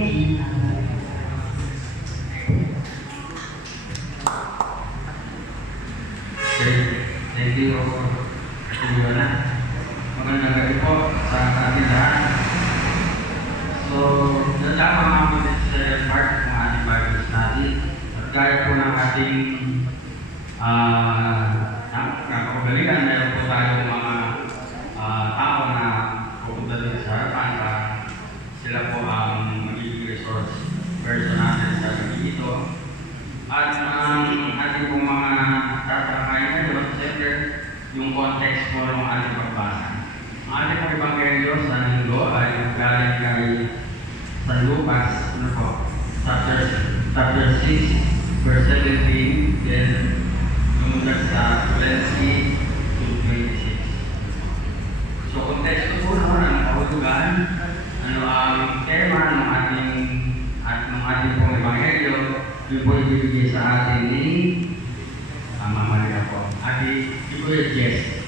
Thank you, Juliana. Magandang gabi po sa ating lahat. So, nandang mga ministerial part ng ating Bible study. At gaya po ng ating nakakabalikan, meron po tayong mga tao na pupunta din sa harapan para sila po ang magiging resource person natin sa gabi ito. At ang ating pong mga tatalakayin ngayon, siyempre, yung context po ng ating pagbasa. Ang ating pong Ebanghelyo sa linggo ay galing kay San Lucas, chapter 6, verse 17, then lumundag sa 20 to 26. So, context po ng kahulugan, ano ang tema ng ating pong Ebanghelyo, yung po ibibigay sa atin ni Mama Maria po. Ati, yung po yung Jess.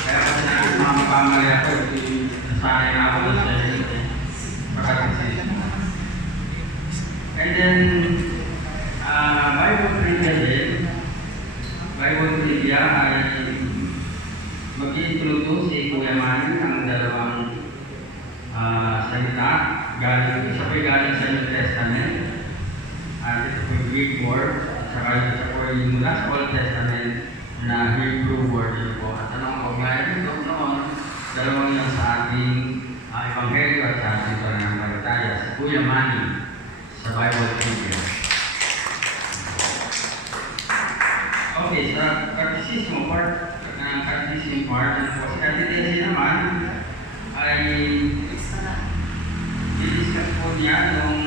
Kaya kasi natin Mama Maria po, nasanay na ako sa pagkakasisi. And then, Bible trivia din. Bible trivia ay mag-introduce si Kuya Manny ng dalawang salita. Isa po galing sa New Testament at ito po yung Greek word, saka isa po yung mula sa Old Testament na Hebrew word yun po. At anong kaugnayan dito noon, dalawang yan sa ating Ebanghelyo at sa ating pananampalataya, si Kuya Manny sa Bible Trivia. Okay, sa Catecism part, si Catecism naman ay i-discuss po niya yung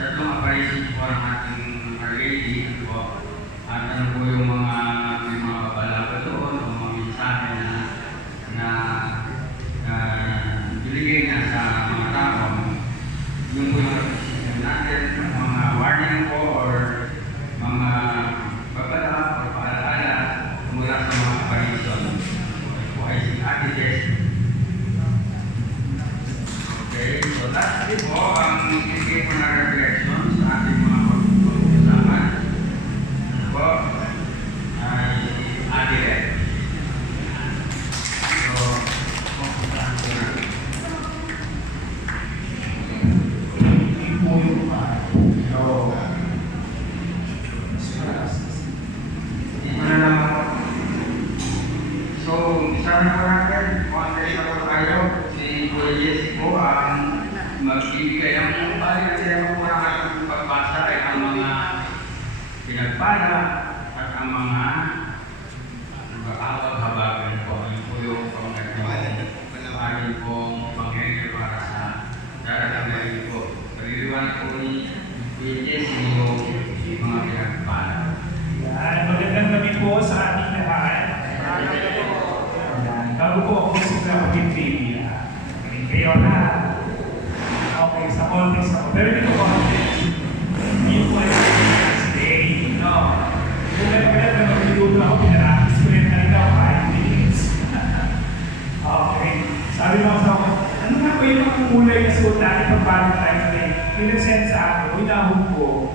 tatlong apparition po ng ating Our Lady po. At ano po yung mga babala doon o mga mensahe na binigay na sa mga tao. Yung po yung apparition natin, mga warning po or mga babala o paalala mula sa mga apparition. Ito po ay si Ate Jess. Okay, so lastly po, ang ibigay po na reflection sa ating mga pag-usapan. Ano po? Ay Ate Red. So, kumpusahan ko na. So, isa na po natin, context na po tayo. Si Kuya Jesse po ang magbibigay ang balik sila po ng ating pagbasa ay ang mga pinagpala at ang mga nakakawag-habagan po. Yung po yung pangagawin pong Ebanghelyo para sa darating ngayon po. Pagiliwan po ni Kuya Jesse yung mga pinagpala. Magandang gabi po sa ating lahat. Bago po ako sa Wikipedia. Kayo na. Okay, sa context ako. Pero dito context. Hindi po ay today. No. Kung nagkalat na mag-minuto ako, pinarapis ko rin na daw 5 minutes. Okay. Sabi mo sa ako, ano nga ba yung mga kulay na suot natin pag Valentine's Day? Pinag-send sa akin, hinahon ko.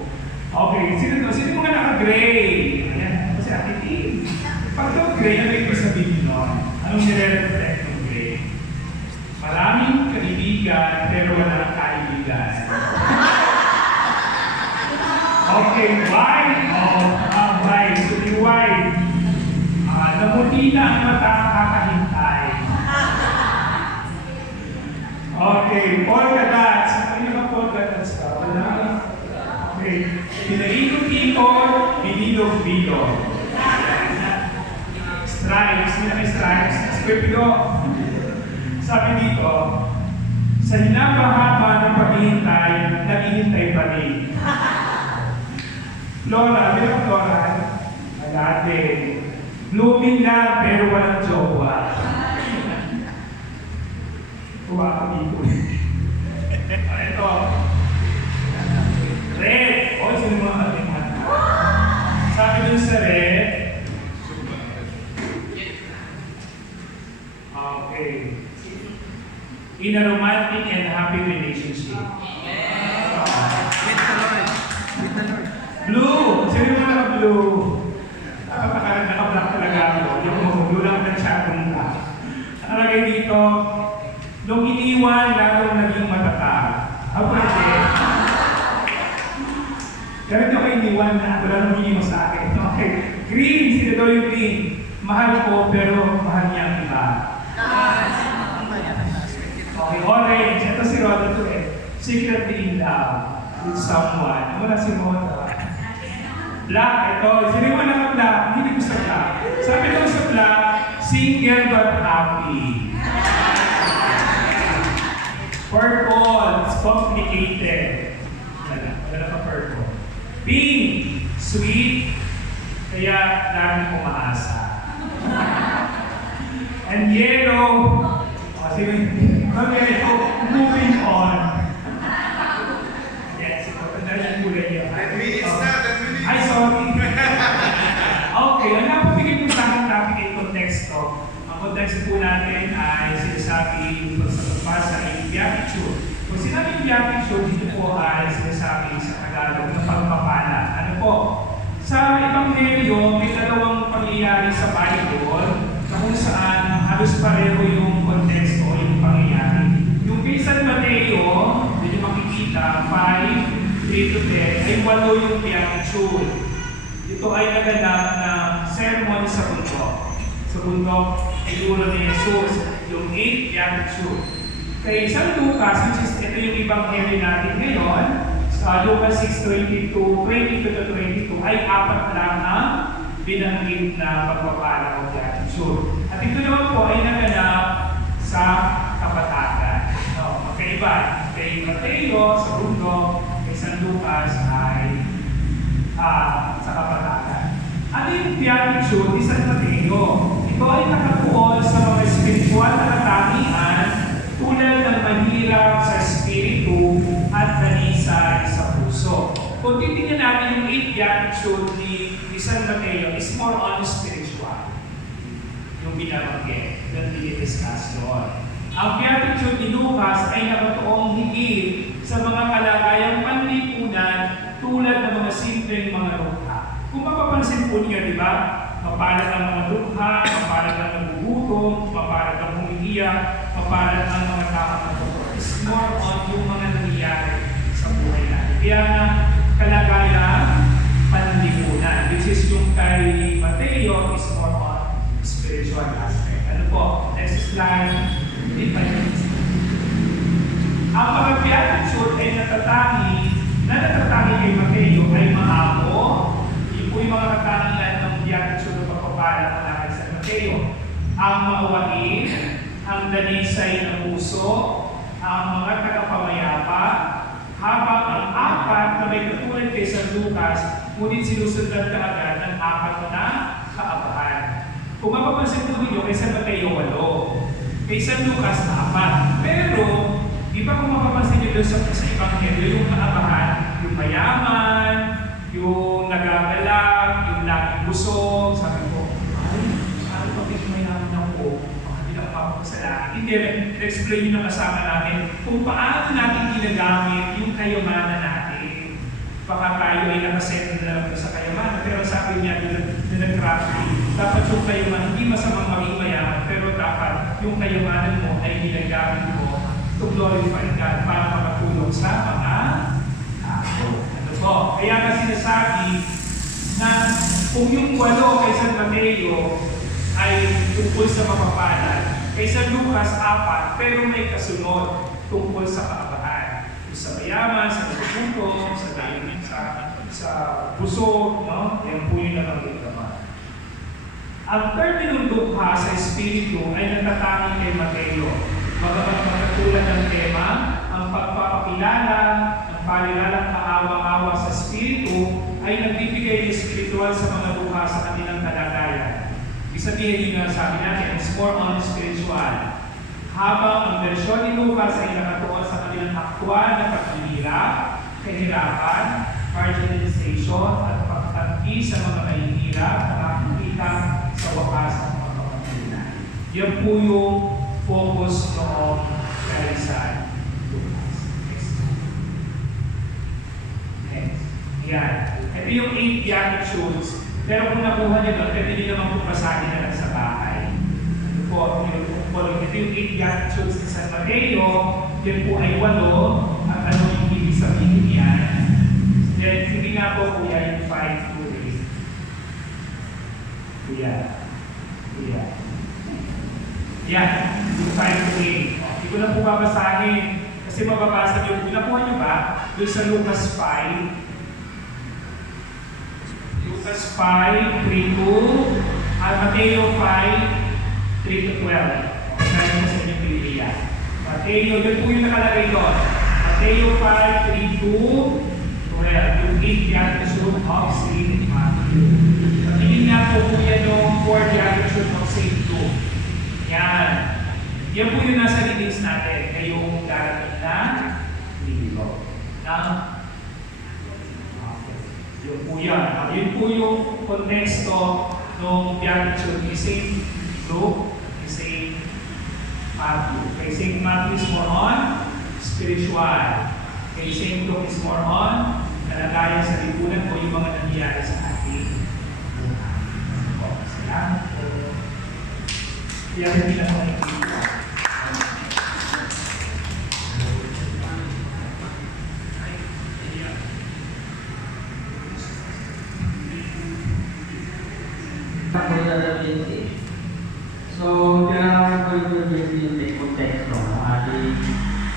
Okay, sino mga naka-gray? Ayan, kasi Ate Tim. Pag daw gray, ano yung sabihin nun? Anong nire-reflect ng gray? Maraming kaibigan, pero walang kaibigan. Okay, white. White. So, yung white. Namuti na ang mata kakahintay. Okay, polka dots. Ano yung polka dots ka? Okay. Pinaikot-ikot, binilog-bilog. Stripes. May stripes. Squipilo. Sabi dito, sa hinapahaba ng paghihintay, naghihintay pa rin. Flora, may mga flora? Dati. Blooming lang, pero walang jowa. Kuha ko dito. Ito. Red. O, sino mga katiman? Sabi dun sa red, okay. in a romantic and happy relationship. With the Lord. With the Lord. Blue! Sino mo na blue? Naka-black talaga ako. Yung mga blue lang na chatong ka. Nakalagay dito, nung iniwan, lalong naging matatag. Pwede. Ganun yung iniwan na wala nang iniwan sa akin. Okay. Green, sino daw yung green? Mahal ko, pero mahal niya ang iba. Okay, orange. Ito si Rhoda to eh. Secretly in love with someone. Wala si Rhoda. Black, ito. Sino mo na black? Hindi ko sa black. Sabi ko sa black, single but happy. Purple, it's complicated. Wala ka purple. Pink, sweet, kaya laging umaasa. And yellow, kasi moving on. Yes, ito. Tandaan yung kulay niya. 10 minutes na, 10 minutes. Ay, sorry. Okay, ang napapigil ko sa aking topic ay konteksto. Ang konteksto po natin ay sinasabi yung pagsasapasa ay beatitude. Kung sinabi yung beatitude, dito po ay sinasabi sa Tagalog na pagpapala. Ano po? Sa Ebanghelyo, may dalawang pangyayari sa Bible na kung saan halos pareho yung konteksto o yung pangyayari. Yung kay San Mateo, hindi nyo makikita, 5, 3-10, ay 8 yung beatitude. Ito ay naganap na sermon sa bundok. Sa bundok, iluro ni Jesus, yung 8 beatitude. Kay San Lucas, which is ito yung Ebanghelyo natin ngayon, sa Lucas 6:22, 22-22, ay 4 lang ang binanggit na pagpapala o beatitude. At ito naman po ay naganap sa kapatagan. No, magkaiba. Kay Mateo sa bundok, kay San Lucas ay sa kapatagan. Ano yung beatitude ni San Mateo? Ito ay nakatuon sa mga espiritual na katangian tulad ng mahirap sa espiritu at dalisay sa puso. Kung titingnan natin yung 8 beatitude ni San Mateo is more on spiritual. Yung binabanggit, yung dinidiscuss doon. Ang beatitude ni Lucas ay nakatuong higit sa mga kalagayang panlipunan tulad ng mga simpleng mga lukha. Kung mapapansin po niyo, di ba? Mapalad ang mga lukha, mapalad ang nagugutom, mapalad ang humihiya, mapalad ang mga tamang nagtuturo. It's more on yung mga nangyayari sa buhay natin. Kaya nga, kalagayang panlipunan, which is yung kay Mateo is more on spiritual aspect. Ano po? Next slide. Ang mga beatitude ay natatangi kay Mateo ay maamo. Yung po yung mga katangian ng beatitude ng pagpapala mula kay San Mateo. Ang mawain, ang dalisay ng puso, ang mga tagapamayapa, habang ang 4 na may katulad kay San Lucas, ngunit sinusundan ka agad ng 4 na kaabahan. Kung mapapansin po ninyo, kay San Mateo 8, kay San Lucas 4. Pero, di ba kung mapapansin nyo doon sa Ebanghelyo, yung kaabahan, yung mayaman, yung nagagalang, yung laging busog, sabi ko, ano pa kung mayaman ako? Hindi na papapasalain. Hindi, explain nyo na kasama natin kung paano natin ginagamit yung kayamanan natin. Baka tayo ay nakaset na lang sa kayamanan, pero sabi niya, nag-crafty, dapat yung kayamanan, hindi masamang maging mayaman, pero dapat yung kayamanan mo ay ginagamit mo to glorify God para makatulong sa mga tao. Ano po? Kaya nga sinasabi na kung yung 8 kay San Mateo ay tungkol sa mapapalad, kay San Lucas 4, pero may kasunod tungkol sa kaabahan. Sa mayaman, sa nagugutom, sa busog, no? Yan po yung nabanggit naman. Ang terminong dukha sa espiritu ay natatangi kay Mateo. Bagamat magkatulad ng tema, ang pagpapakilala, ang palilalang kaawa-awa sa espiritu ay nagbibigay ng espiritual sa mga dukha sa kanilang kalagayan. Ibig sabihin yung sabi natin, it's more on spiritual. Habang ang bersyon ni Lucas ay nakatuon sa kanilang aktwal na paghihirap, kahirapan, marginalization, at pagtanggi sa mga mahihirap na makikita sa wakas ng mga kapatiran. Yan po yung focus noong kay beatitudes. Pero kung nakuha niyo doon, pwede niyo naman pupasahin na lang sa bahay. Ito po yung 8 beatitudes ni San Mateo, yun po ay 8, at ano yung ibig sabihin yan. Then, sige nga po kuya yung 5 to 8. Kuya. Yan, yung 5 to 8. Hindi ko na po babasahin. Kasi mababasa niyo, nakuha niyo ba? Doon sa Lucas 5. Lucas 5, 3 to, Mateo 5, 3 to 12. Sabi mo sa inyong Biblia. Mateo, yun po yung nakalagay doon. Mateo 5, 3 to 12. Yung 8 beatitude of Saint Matthew. Patingin nga po po yan yung 4 beatitude of Saint Luke. Yan. Yan po yung nasa readings natin. Ngayong darating na linggo. Yun po yan. Yun po yung konteksto ng beatitude ni Saint Luke, ni Saint Matthew. Kay Saint Matthew is more on spiritual. Kay Saint Luke is more on kalagayan sa lipunan o yung mga nangyayari sa ating buhay. Salamat po. Kaya hindi na ako nakikita. So, kailangan ko yung may konteksto ng ating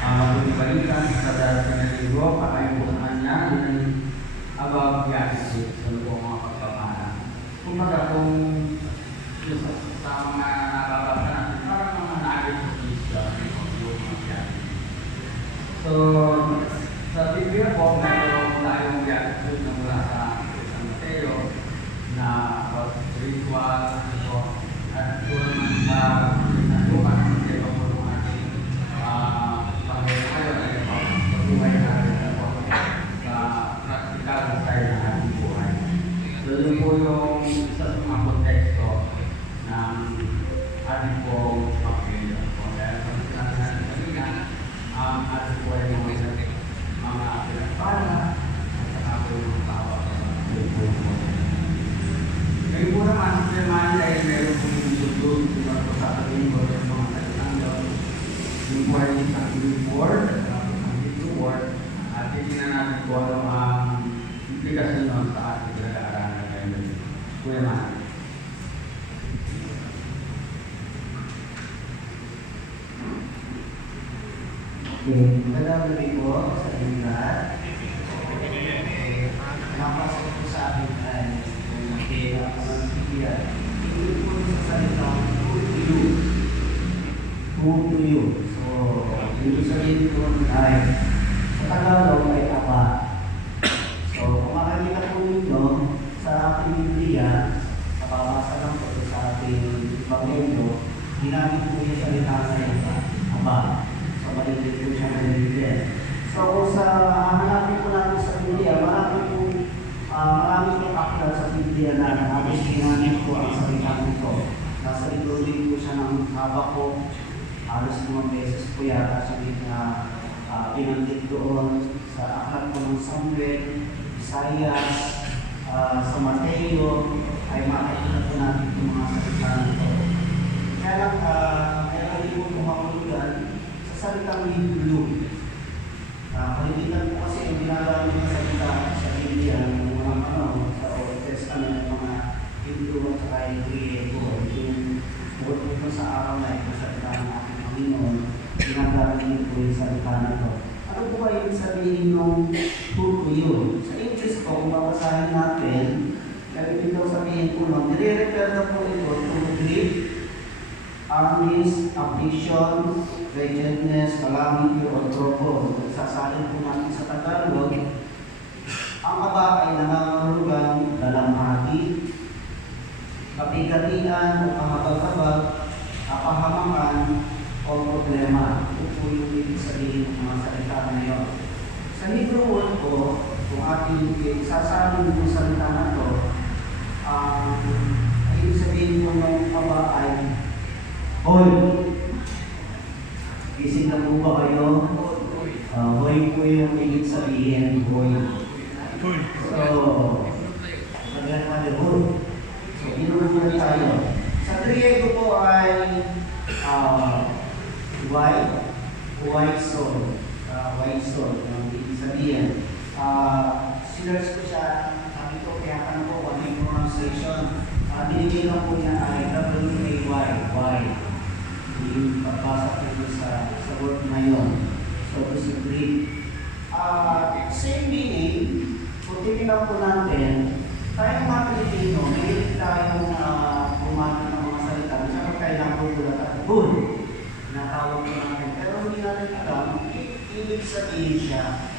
magbibalikan sa darating na linggo, pakayuhan niya, yun ang above beatitude sa lubong mga pagpamana. Kumbaga kung sa mga nababasa natin, parang mga naagay sa Kristo, yung mga beatitude. So, sa Biblia po, mayroon tayong beatitude na mula sa San Mateo na about ritual, at doon sa natukan ng Diyos po ng ating pag-ayaw ay pag-buhay natin sa practical na style ng ating buhay. So yun po yung isa sa mga konteksto ng ating pong pag-ayaw. Kaya sa mga natin kanina, ating po ay mga pinagpala at saka po yung tawag ng po. Ngayon po naman, naman ay meron po yung sudod, diba po sa ating ko yung mga kalitanggal. Yung po ay isang reward, at titignan natin po ano ang implikasyon nun sa ating pinag-aaralan ngayon. Kuya Man. Okay, magandang gabi po sa inyo lahat. Nakapasok po sa akin ay kaya ang bigyan. Hindi po sa salitang who to you. So, ibig sabihin po ay sa Tagalog ay apa. So, kung makakita po ninyo sa ating Biblia, nakabasa lang po sa ating Ebanghelyo, ginamit po yung salita na apa. So, maliit po siya ng Biblia. So, kung sa hanapin po natin sa Biblia, maraming aklat sa Biblia na halos ginamit ko ang salita nito. Nasa libro din po siya ng Habakuk, halos 5 beses po yata siya binanggit doon sa aklat po ng Samuel, Isaias, sa Mateo, ay makikita po natin yung mga salita nito. Kaya lang, ay po kumahulugan sa salitang Hebrew. Kalimutan po kasi yung ginagawa ng salita sa Biblia, ng mga sa Old Testament, mga Hebrew at saka yung Griego. Yung bukod po sa araw na ito, salita ng ating Panginoon, ginagawa din po yung salita na ito. Ano po ba yung sabihin ng who to you? Sa English po, kung babasahin natin, kaya ito sabihin po nun, nire-refer na po ito to grief, armies, affliction, wretchedness, calamity, or trouble. Sasalin po natin sa Tagalog, ang aba ay nangangahulugang dalamhati, kapigatian o kamagagabag, kapahamakan o problema. Ito po yung ibig sabihin ng mga salita na yun. Sa Hebrew word po, kung ating sasalin po salita na ito, ibig sabihin po ng aba ay hoy. Gising na po ba kayo? Hoy po yung ibig sabihin, hoy. So, motherhood. So, inuunan tayo. Sa Griego po ay white soul. White soul. Ang ibig sabihin. Sinerge ko siya, sabi ko, kaya ka na po, ano yung pronunciation. Binigay lang po niya ay W-A-Y. Y. Yung pagbasa ko sa word na yun. So, this is Greek. Same meaning, kung titignan po natin, tayong mga Pilipino, may tayong gumamit ng mga salita. Minsan kailangan po bulat at good na tawag po natin. Pero hindi natin alam, ibig sabihin siya.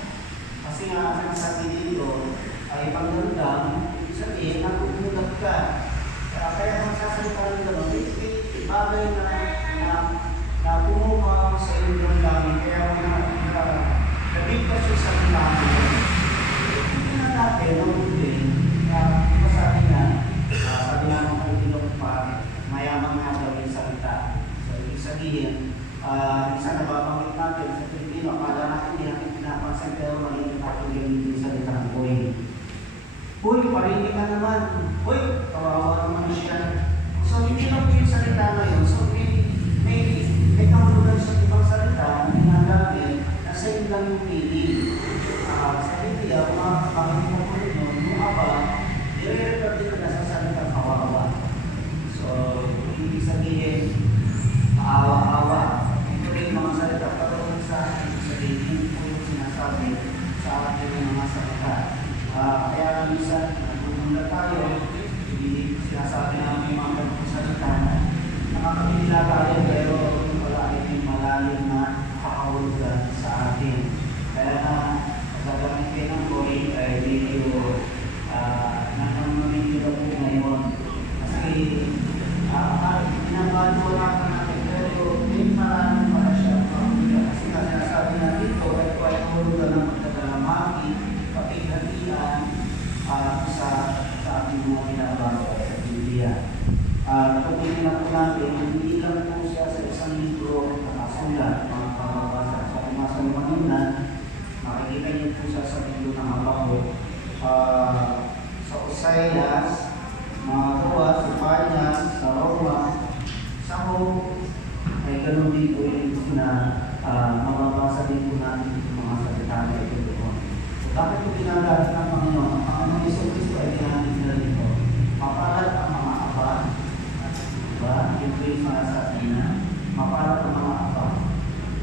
Kasi nga, ang sabi dito, ay pagdamdam, ibig sabihin, nakukulat ka. Kaya magsasalita ng gano'n, may bagay na pumuha sa iyong damdamin. Kaya wala na nabig ka siya sa damdamin. Hindi na natin, nabutin, masabi na, sabi nga mga kaibigan pa, mayaman nga daw yung salita. So, ibig sabihin, minsan nababanggit natin sa Pilipino, akala natin hindi natin pinapansin, pero maliit natin yung salita ng boy. Uy, parinig ka naman. Uy, kawawa naman siya. So, hindi lang po yung salita na yun. So, may kamulugan sa ibang salita na ginagamit na sa yun lang yung meaning. Sa Biblia, mga kapangin mo po rin yun, yung aba, nire-refer din na sa salita kawawa. So, ibig sabihin, maawa-awa. Ito rin mga salita, pero sa sabihin po yung sinasabi sa ating mga salita. Kaya minsan, nagmumula tayo, sinasabi namin yung mga ganitong salita, nakakabila tayo, pero wala ay malalim na kakahulugan sa atin. Kaya na, gagamitin ng boy ay medyo nananamigil po ngayon. Kasi, pinabalo natin, pero may maraming para siya. Kasi sinasabi na dito, ito ay kahulugan ng pagkakalamaki, pakighatian sa ating mga binabasa sa Biblia. Kung tingnan po natin, hindi lang po siya sa isang libro nakasulat, mga pamabasa. Sa Pumasa ng Panginoon, makikita niyo po siya sa libro ng Habakkuk. Sa Oseas, mga Tuwa, sa Panyas, sa Roma, sa Hope, ay ganun din po yung na mababasa din po natin yung mga salita na ito doon. Bakit po ginagalit ng Panginoon? Ang Panginoon Yesus Cristo ay ginamit nila dito. Mapalad ang mga aba. Diba? Yung grade para sa atin na mapalad ang mga aba.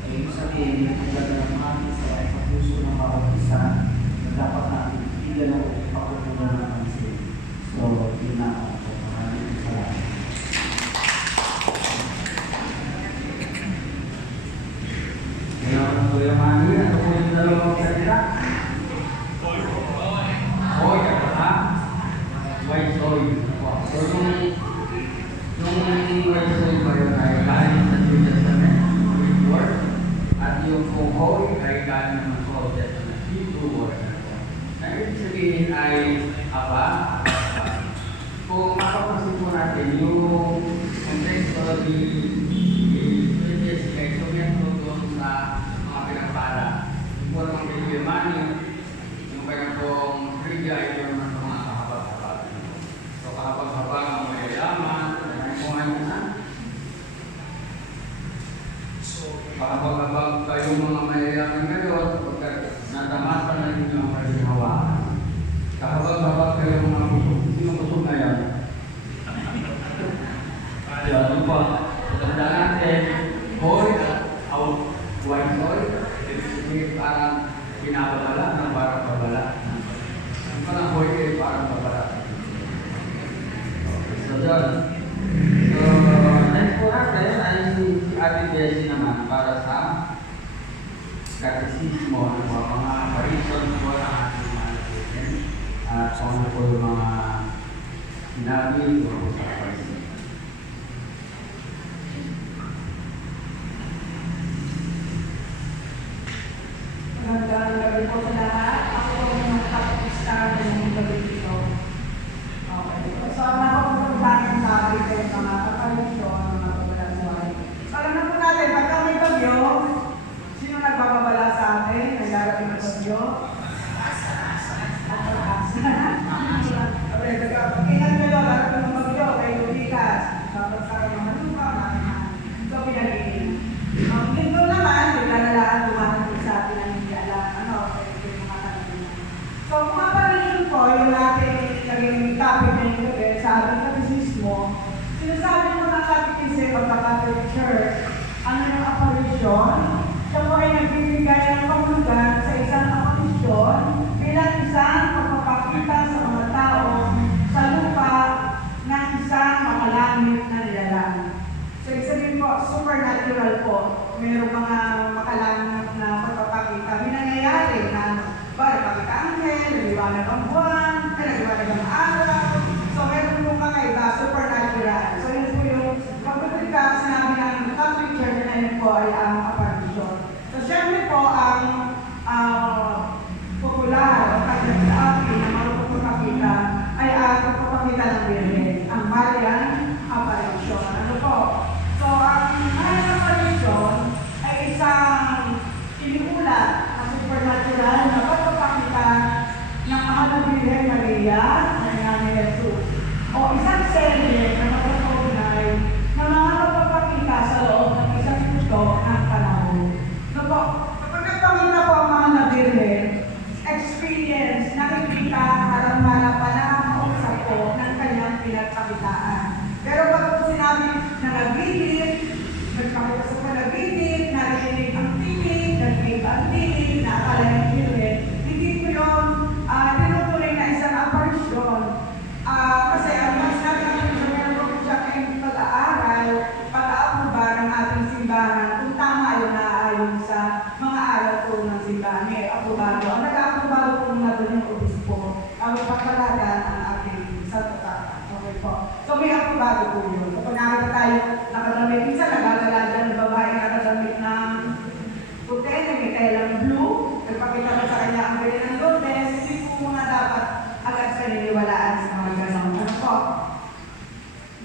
Ay ibig sabihin, yung nagdadala natin sa puso ng bawat isa na dapat natin bigyan ng pagkukulan ng pansin. So, yun na ako. Maraming salamat. Kaya ang Kuya Manny, ano po yung dalawang salita? Soy, ha? White soy. So, yung white soy ba yun ay galing sa New Testament, Greek word, at yung kohoy ay galing naman sa Old Testament, Hebrew word. Na ibig sabihin ay aba. Kung makapasin po natin, yung contextual previous kay Soviet doon sa mga pinagpala. Yung po naman kay Kuya Manny, yung kanyang pong trivia ay yung mga kahabag-habag. So kahabag-habag ang mayayaman, ang po ngayon na. So kahabag-habag kayong mga mayayaman ngayon, pagkat natamatan na ninyo ang kanyang hawakan. Kahabag-habag kayong mga busog na yan. Ano po, tanda natin, hoy, white soy, ibig parang pinababala ng parang babala. Ang parang hoy ay parang babala. So, doon. So, next po natin ay si Ate Bessie naman para sa katisismo ng mga reasons po na ating mga natin. At kung ano po yung mga sinabi o sa katisismo. Magandang gabi po sa lahat. Ako po yung nakapag-star ng gabi dito. Okay. So, nakapag-star sabi ko yung mga kakalito, mga kabalasway. Alam na po natin, pagka may bagyo, sino nagbababala sa atin? Nagdarating ng bagyo? At pag-asa. Okay, natural po. Mayroong mga makalanap na pagpapakita. May nangyayari na, ba, ipakita ang anghel, naliwanag ang buwan, naliwanag ang araw. So, meron po kakaiba, supernatural. So, yun po yung pagpapalika, sinabi ng Catholic Church na yun po ay ang apparition. So, syempre po, ang popular o kanyang sa akin na marupagpapakita ay ang pagpapakita ng Birhen, ang Marian apparition. Ano po? So, ang Marian apparition ay isang iniulat na supernatural na pagpapakita ng mahal na Birhen Maria na ni Jesus. O isang serye na magkakaunay na mga pagpapakita sa loob ng isang gusto ng panahon. So po, kapag nagpakita po ang mga Birhen, experience, nakikita, karamdaman pa na mausap po ng kanyang pinagpakitaan. Pero pag po sinabi na nag-ibig, nagpakita sa panaginip, narinig ang tinig, nag-ibig ang tinig, naakala yung Birhen, hindi po yun tinutuloy na isang apparition. Kasi ang mas natin sa meron po siya kayong pag-aaral, pag-aapuba ng ating simbahan, kung tama yun na ayon sa mga aral po ng simbahan. May apubado. Ang nag-aapubado po muna doon yung obispo. Ang ipapalagan ang ating Santo Tata. Okay po. So may apubado po yun. So kung nakita tayo nakadamit, minsan nagagalagan ng babae nakadamit ng puti, may telang blue, nagpakita mo sa kanya ang galing ng Lourdes, hindi po muna dapat agad sa niniwalaan sa mga ganong. Ano po?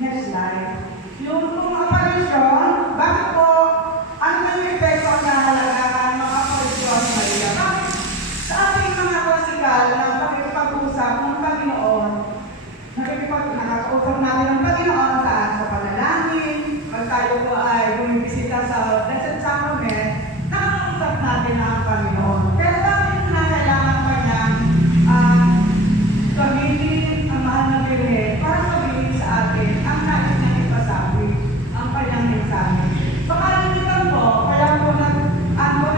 Next slide. Yung apparition, bakit po, ano na yung epekto ang nahalagaan ng mga apparition Maria? Bakit sa ating mga klasikal na pakikipag-usap ng Panginoon, nakakausap natin ng Panginoon sa panalangin, pag tayo po ay bumibisita sa Blessed Sacrament, nakakausap natin ang Panginoon. Pero bakit kailangan pa niyang gamitin ang mahal na Birhen para sabihin sa atin ang nais niyang ipasabi, ang kanyang mensahe. So kalimitan po, kaya po ng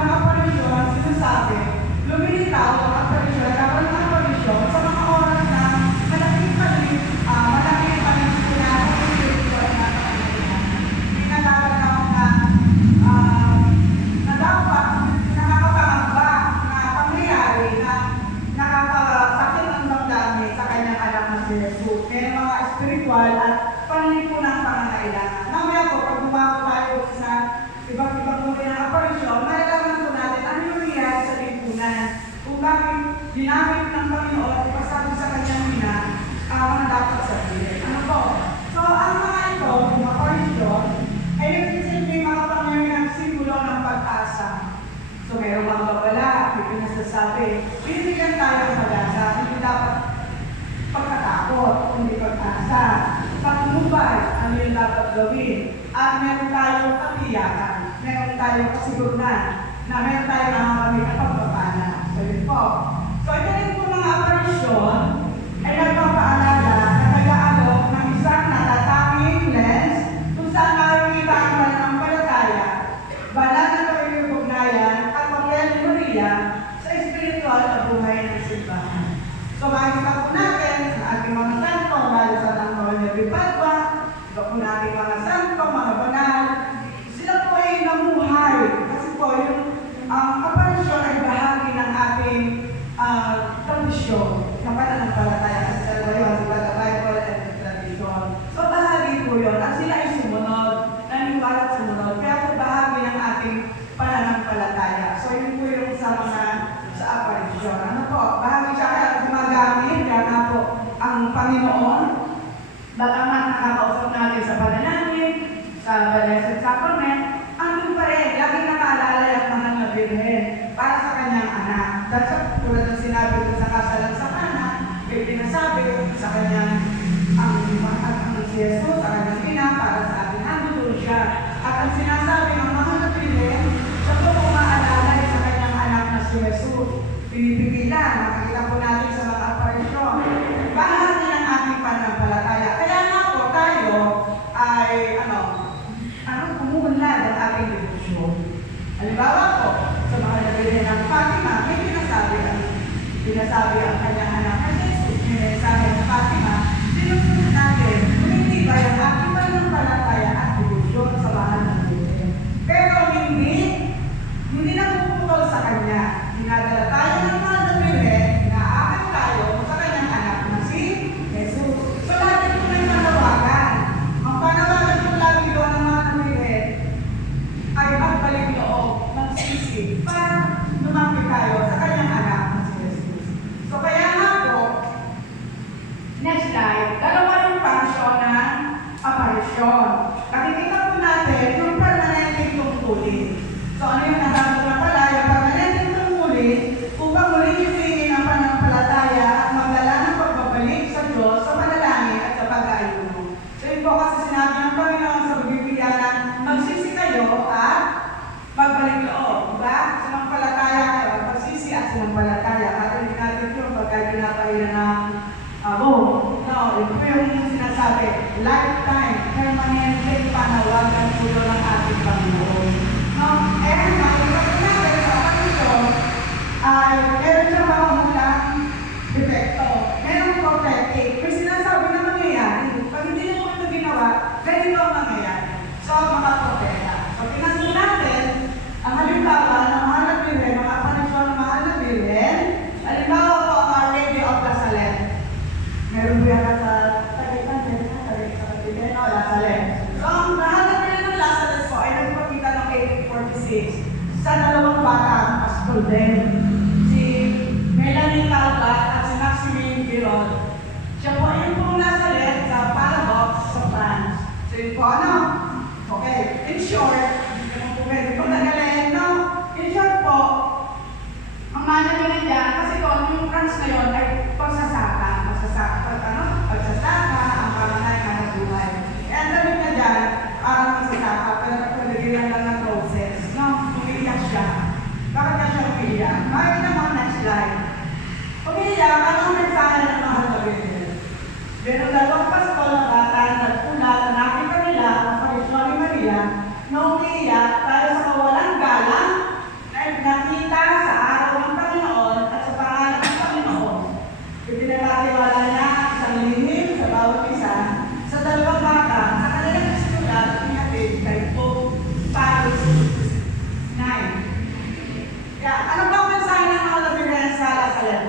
apparition, sinasabi, lumilitaw ang apparition, dapat ang apparition sa mga oras na malaking palit sila, na dapat nakakapangamba na pangyayari na nakakasakit ang damdamin sa kanyang anak na si Jesus. Kaya mga spiritual at panlipunang pangangailangan. Mamaya po, pag dumako tayo sa iba't ibang uri ng apparition, malalaman po natin ano yung nangyayari sa lipunan. Kung bakit ginamit ng Panginoon, ipasabi sa kanyang ina, ang dapat sabihin. Ano po? So, ang mga ito, yung apparition, ay nagsisilbing mga pangyayari simbolo ng pag-asa. So, mayroong mga babala, may pinasasabi, binibigyan tayo ng pag-asa, hindi dapat pagkatakot, hindi pag-asa. Pagmubay, ano yung dapat gawin. At meron tayong katiyakan, meron tayong kasiguran, na meron tayong nakakamit na pagpapala. So, yun po. So, ito rin po mga apparition, ay nagpapaalala na nag-aalok ng isang natatanging lens kung saan nakikita ang pananampalataya, banal na pag-iugnayan at papel ni Maria sa espiritual na buhay ng simbahan. So makikita po natin sa ating mga santo, lalo sa Antolio de Padua, iba po natin mga santo, mga banal, sila po ay namuhay kasi po yung apparition ay bahagi ng ating tradisyon na pananampalataya kasi sa the Bible and the tradition. So bahagi po yun at sila ay sumunod, naniwala at sumunod, kaya po bahagi ng ating pananampalataya. So yun po yung sa mga sa apparition. Ano po? Bahagi siya kaya gumagamit, kaya nga po ang Panginoon, bagamat nakakausap natin sa panalangin, sa Blessed Sacrament, andun pa rin, lagi nakaalala yung mahal na Birhen para sa kanyang anak. Dahil sa tulad ng sinabi ko sa kasalan sa kana, may pinasabi sa kanyang ang si Jesus, sa kanyang ina, para sa atin, andun siya. At ang sinasabi ng mahal na Birhen, siya po umaalala sa kanyang anak na si Jesus. Pinipigilan, makikita po natin sa mga apparition. Bahagi ng ating pananampalataya. Kaya nga po tayo ay umuunlad ang ating devotion. Halimbawa po, sa mga nabili ng Fatima, may pinasabi ang kanyang anak na Jesus. May mensahe ng Fatima, sinusunod natin, kung hindi ba yung ating pananampalataya at devotion sa mahal ng Birhen. Kaya tungkol sa Kanya. Dinadala tayo ng mga Birhen, inaakit tayo sa Kanyang anak na si Jesus. So lagi po may panawagan. Ang panawagan po lagi doon ng mga Birhen ay magbalik loob, magsisi, para lumapit tayo sa Kanyang anak na si Jesus. So kaya nga po, next slide, dalawa yung function ng apparition. Nakikita po natin yung permanenteng tungkulin. So ano yung nararamdaman na pala? Yung permanenteng tungkulin upang muling isingin ang pananampalataya at magdala ng pagbabalik sa Diyos sa manalangin at sa pag-aayuno. So yun po kasi sinabi ng Panginoon sa Biblia, magsisi kayo at magbalik loob. Diba? Sumampalataya kayo, magsisi at sumampalataya. At hindi natin yung pagka pinapailan ng no, ito yung sinasabi, lifetime, permanente panawagan po ng ating Panginoon. No? And makikita natin sa Panginoon ay meron siya mga mulang epekto. Merong prophetic. May sinasabi na mangyayari. Pag hindi na po ito ginawa, ganito ang mangyayari. So, mga propeta. So, pinansin natin ang halimbawa ng mahal na Birhen, mga panisyon ng mahal na Birhen. Halimbawa po ang Our Lady of Lazaret. Meron po yan sa Tagitan, sa Tagitan, o Lazaret. So, ang mahal na Birhen ng Lazaret po ay nagpakita ng 1846 sa dalawang bata ang pastol din. Si Melanie Calvat at si Maximilian Giron. Siya po ay pong Lazaret sa Paradox sa France. So, yun po ano? Okay. In short, hindi naman po pwede po nagalin, no? In short po, ang management niya, kasi doon yung France na yun ay pagsasaka, ang panganay ng buhay. Eh, ang dami na dyan, parang magsasaka, pero pagdagilan lang ng process, no? Umiiyak siya. Bakit ka siya umiiyak? Makikita mo next slide. Umiiyak, anong mensahe ng mahal na Birhen? Meron dalawang pastol na bata na nagpula na nakita nila ang parisyon ni Maria na umiiyak dahil sa kawalang galang na nakita sa araw ng Panginoon at sa pangalan ng Panginoon. Ipinagkatiwala niya isang lihim sa bawat isa sa dalawang bata sa kanilang sinulat pinatid kay Pope Pius IX. Kaya, ano ba ang mensahe ng mga Birhen sa Lazaret?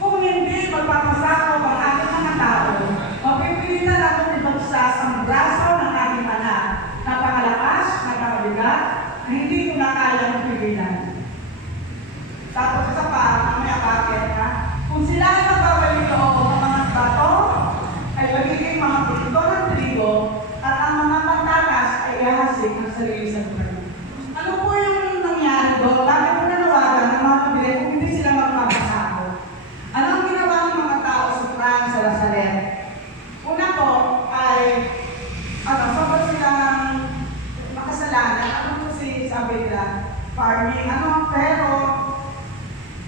Kung hindi magpapasakaw ang ating mga tao, mapipilitan natin ibagsa ang braso ng ating anak na pangalakas, na pangaligat, na hindi ko na kaya mapigilan. Tapos isa pa, mamaya bakit ha? Kung sila ay magbabalik loob ng mga bato, ay magiging mga pito ng trigo, at ang mga patakas ay ihasik ng sarili sa buhay. Ano po yung nangyari doon? Bakit po nanawagan ng mga Birhen kung hindi sila magpapasakaw? Anong ginawa ng mga tao sa France, sa Lazaret? Una po ay, sobrang silang makasalanan. Ano po sabi nila? Farming, pero,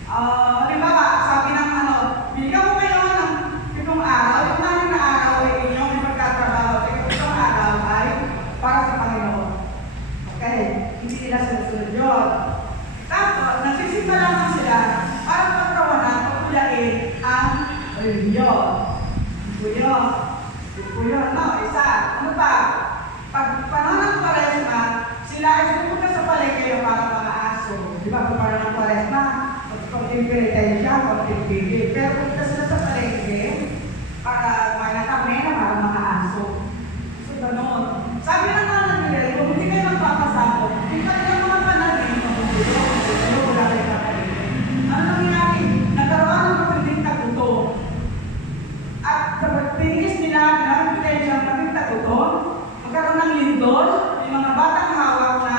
halimbawa, sabi ng bigyan mo kayo ng itong araw, yung anim na araw ay inyong ipagkatrabaho, itong araw ay para sa Panginoon. Okay? Hindi nila sinusunod yun. Tapos, nagsisimba lamang sila para pagkawanan, pagkulain ang reliyon. Yun, no? Isa. Ano pa? Pag panahon ng Kwaresma, sila ay pupunta sa palengke para mga aso. Di ba? Pag panahon ng Kwaresma, pag-impiritayin siya, pag-impiritayin. Pero punta sila sa palengke para may kami na para mga aso. So, gano'n. Sabi ng mga Birhen, kung hindi kayo magpapasako, hindi pa rin ang mga panahon, mabubulo, wala kayo na palengke. Ano nangyari? Nagkaroon ng matinding tagutom. At sa pagtingis nila, ginamit siya ng matinding tagutom, magkaroon ng lindol, yung mga batang hawak na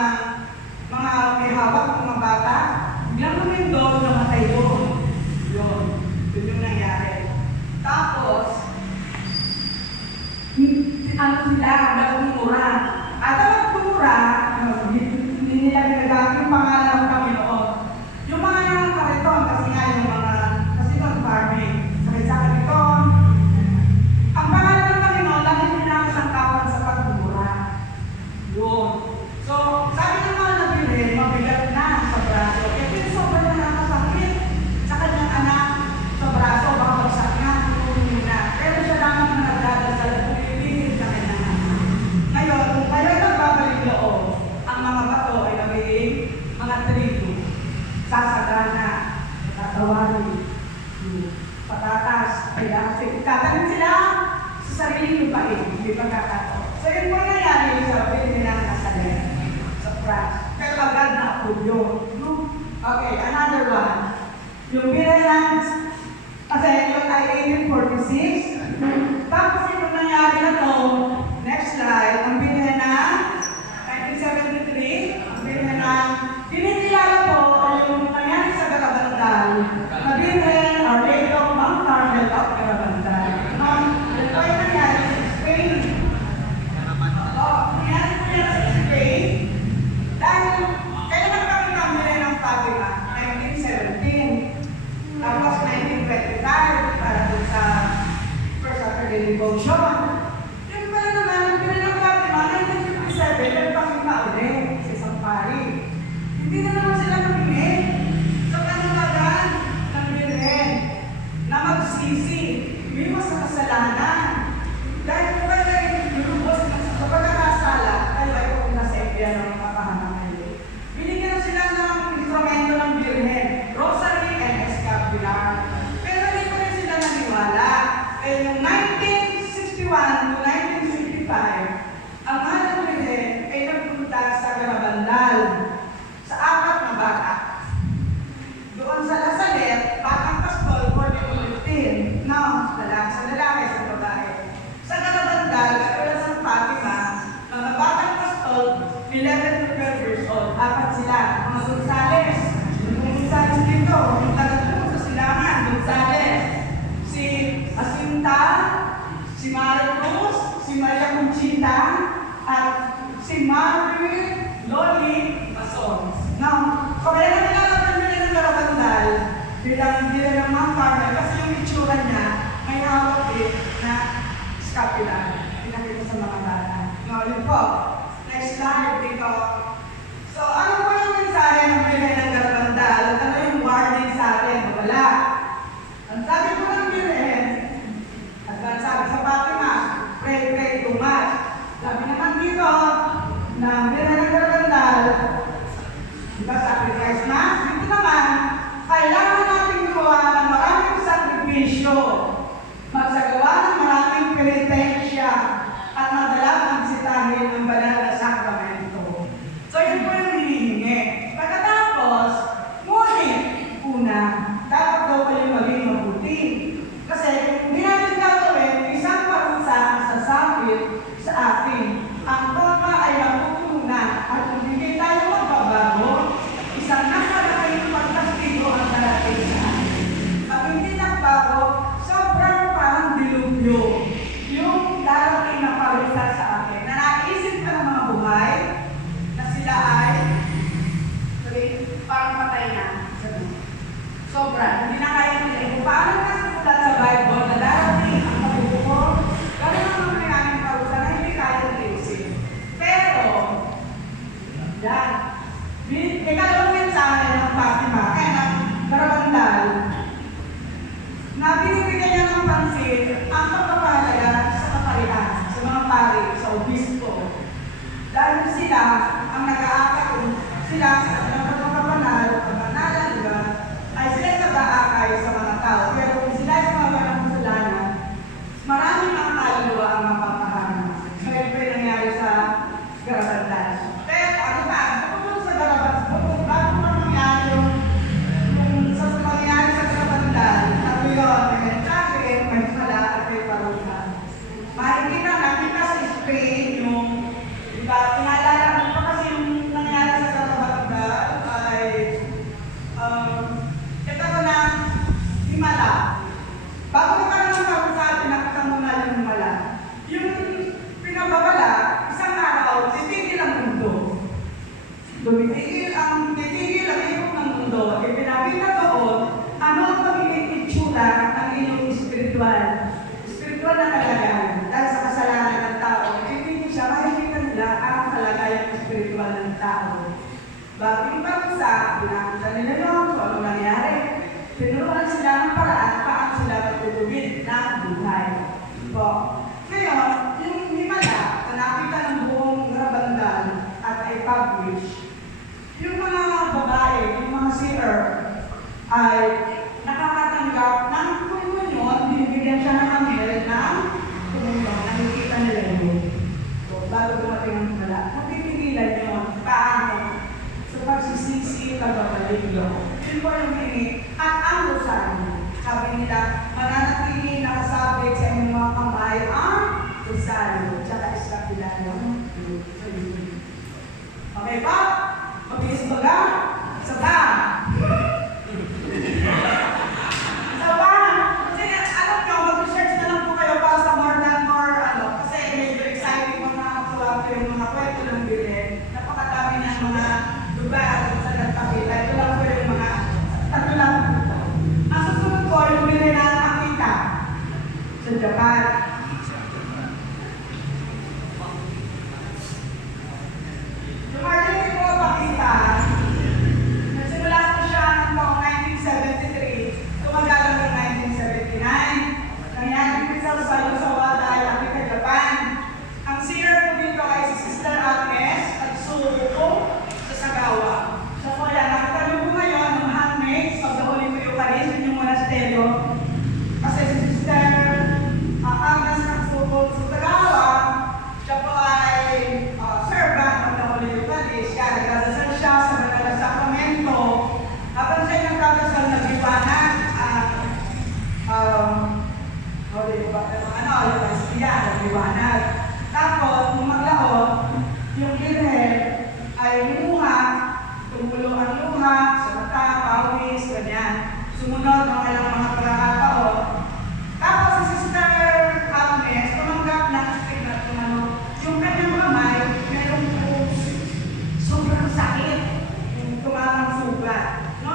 may hawak ng mga bata, biglang lumindol, namatay doon. Yun yung nangyari. Tapos, sila, nagmumura. At ang nagmumura, hindi nila ginagamit yung pangalan ng Panginoon. Yung mga kariton, kasi nga yung mga farming, sa kariton, ang pangalan ng Panginoon, lagi pinakasangkapan sa pagmumura. Yun. So, sabi ng mga Birhen, mabigat na sa braso. Kaya pinasobra na nakasakit sa kanyang anak sa braso, bakagsak na, tumunin na. Pero siya lamang na nagdadasal at pumipigil sa kanyang anak. Ngayon, kung kayo nagbabalik loob, ang mga bato ay nagiging mga tawarin. Patatas. Kaya katanin sila sa sarili lupain. Hindi pagkakato. So yun po nangyari sa Pilipinas na sa France. Pero agad na ako yun. Okay, another one. Yung Birayans, kasi yung ay 1846. Tapos yung nangyari na to, next slide, ang binigyan na 1973, ang binigyan na, kinikilala po yung nangyari sa Garabandal, na binigyan Our Lady of Mount Carmel of Garabandal. Ito ay nangyari sa Spain. Nangyari po yan sa Spain, dahil kailan kami kamili ng Fatima, 1917, tapos 1925, para dun sa First Saturday Devotion. Yung pala naman, ang pinanong Fatima, 1957, nagpakita ulit sa isang pari. Hindi na naman sila nakinig sa kanungagan ng Birhen na magsisi, umiwas sa kasalanan. Dahil kung kayo ay lulubos sa pagkakasala, kayo ay kung nasa Ebya ng makapahanang ngayon. Binigyan na sila ng instrumento ng Birhen, Rosary and Escapular. Pero hindi pa rin sila naniwala. Kaya yung 1961 to 1965, ang mahal ng Birhen ay nagpunta sa Garabandal sa 4 na bata. Doon sa Lasalet, batang pastol, 14-15. No, sa lalaki, sa babae. Sa Garabandal, katulad sa Fatima, mga batang pastol, 11 to 12 years old. 4 sila, mga Gonzales. Yung Gonzales dito, yung taga-tulong sa silangan, Gonzales. Si Jacinta, si Marcos, si Maria Conchita, at si Margaret Loli Mason. Now, kaya na nilalaban nila ng Garabandal bilang hindi ng Mount Carmel kasi yung itsura niya may hawak din na scapula. Pinakita sa mga bata. Now, yun po. Next slide dito. So, ano po yung mensahe ng Birhen ng Garabandal? At ano yung warning sa atin? Wala. Ang sabi po ng Birhen, at ang sabi sa Fatima, pray, pray too much. Sabi naman dito, na Birhen ng Garabandal, diba sacrifice na? Dito naman, kailangan natin gawa ng maraming sakripisyo, magsagawa ng maraming penitensya, at madalang magsitahin ng banal na sakramento. So yun po yung hinihingi. Pagkatapos, ngunit, una, dapat daw kayo maging mabuti. Kasi kung hindi natin gagawin, isang parusa ang sasapit sa atin. Ang tama ay naputunan at kung hindi tayo magbabago, isang napakalaking pagkastigo ang darating sa atin. At hindi nagbago, sobrang parang dilubyo yung darating na parusa sa atin. Na naisip ka ng mga buhay na sila ay parang patay na. Sobra. Hindi na kaya nila. Kung paano nasulat sa Bible na darating ang pagbubuko, gano'n ang mga nangyayang parusa na hindi kaya nila. Pero, yan. Ikalawang mensahe ng Fatima, kaya ng Garabandal, na binibigyan niya ng pansin ang pagpapahalaga sa kaparihan, sa mga pari, sa obispo. Dahil sila ang nag-aakay, sila ang pagpapapanal, pagpapanalan, diba? Ay sila yung nag-aakay sa mga tao. Pero kung sila yung mga walang kasalanan, maraming ang kaluluwa ang mapapahanan. So yun po yung nangyari sa Garabandal. Pero ano ba? Bukod sa Garabandal, bago pa nangyari yung sa mangyari sa Garabandal, at yun, may mensahe, may sala, at may parusa. Makikita nakita sa Spain yung, diba, pinaalala ko pa kasi yung nangyari sa Garabandal ay, ito ko na, himala. Bago magkaroon ng parusa, pinakita muna yung himala. Yung pinababala, isang araw, titigil ang mundo. Titigil ang ikot ng mundo. Ipinakita doon, ano ang magiging itsura ng inyong spiritual. Spiritual na kalagayan. Dahil sa kasalanan ng tao, hindi siya makikita nila ang kalagayan ng spiritual ng tao. Bago yung parusa, pinakita nila yun kung ano nangyari. Tinuruan sila ng paraan paano sila magtutugid ng buhay. Po. Ngayon, yung himala na nakita ng buong Garabandal at ay publish, yung mga babae, yung mga seer, ay paligid ako. Yun po yung hiningi. At ang rosaryo. Sabi nila, mananatili nakasabit sa inyong mga kamay ang rosaryo. Tsaka eskapulado. Okay ba? Mabilis ba ka? Saba! Saba! Kasi alam nyo, mag-research na lang po kayo para sa more than more, kasi medyo exciting mga nakakasulat yung mga kwento ng bilhin. Napakadami ng mga lugar sa nagpakita. Ito lang po yung mga tatlo lang po ito. Ang susunod ko, yung bilhin na nakakita sa Japan. Yung artist ko pakita, nagsimula po siya noong 1973, tumagal hanggang 1979. Nangyari po sa Yusawa dahil Africa, Japan. Ang singer po dito ay si Sister Agnes at Suko sa Sagawa. So po yan, nakita niyo po ngayon ng handmaids of the Holy Eucharist, yun yung monasteryo. Kasi si Sister Agnes at Suko sa Sagawa, siya po ay servant of the Holy Eucharist. Kaya nagdadasal siya sa banal na sakramento. Habang siya nagdadasal, nagliwanag liwanag. Tapos, nung maglaot, yung birhen ay limuha, tumulo ang luha, sa mata, pawis, ganyan. Sumunod ng ilang mga pagkakataon. Tapos, si Sister Agnes, tumanggap ng yung kanyang kamay, meron po sobrang sakit. Yung tumarang sugat, no?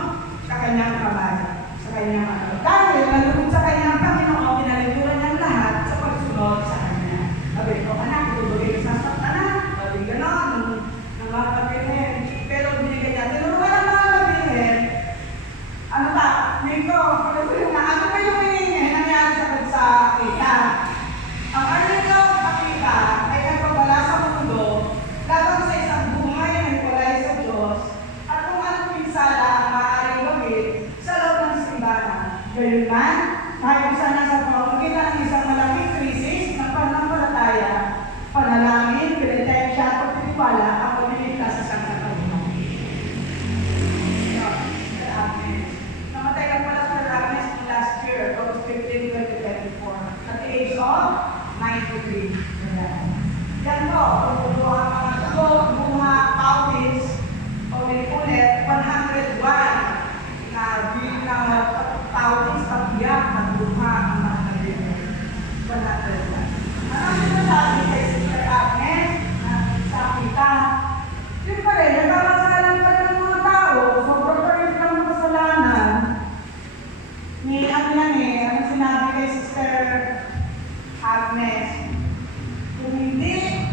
Sa kanyang kamay, sa kanyang dahil nalulog sa kanyang Panginoon, pinalituran niyang lahat sa pagsunod sa kanya. Sabi ko, anak, itubugay ka sa anak. Sabi gano'n, ng mga kabirhen. Pero binigay niya, tinuruan ang mga kabirhen. Ano ba? Nico, ano ba yung nangyari sa kita? Ang arnito pakita ay nagpabala sa mundo laban sa isang buhay na nagwalay sa Diyos at kung anong pinsala ang maaaring gawin sa loob ng simbahan. Gayunman, kahit isa na sa pamamagitan ng isang malaking krisis ng pananampalataya, panalangin, penitensya at pagtitiwala ang pamiligtas sa isang katauhan. Namatay ang pala sa Agnes last year, August 15, 2024, at the age of 93. Yan po, pupulo ang mga tulo, bunga, pawis, ulit-ulit, 101 na bilang ng pawis, pagbiyak, at bunga ang mga nabili. 101. Ang sinasabi kay Sister Agnes, na sa kita, yun pa rin, nagkakasalan pa rin ng mga tao, sobrang pa rin ng kasalanan. Ang sinabi kay Sister Agnes,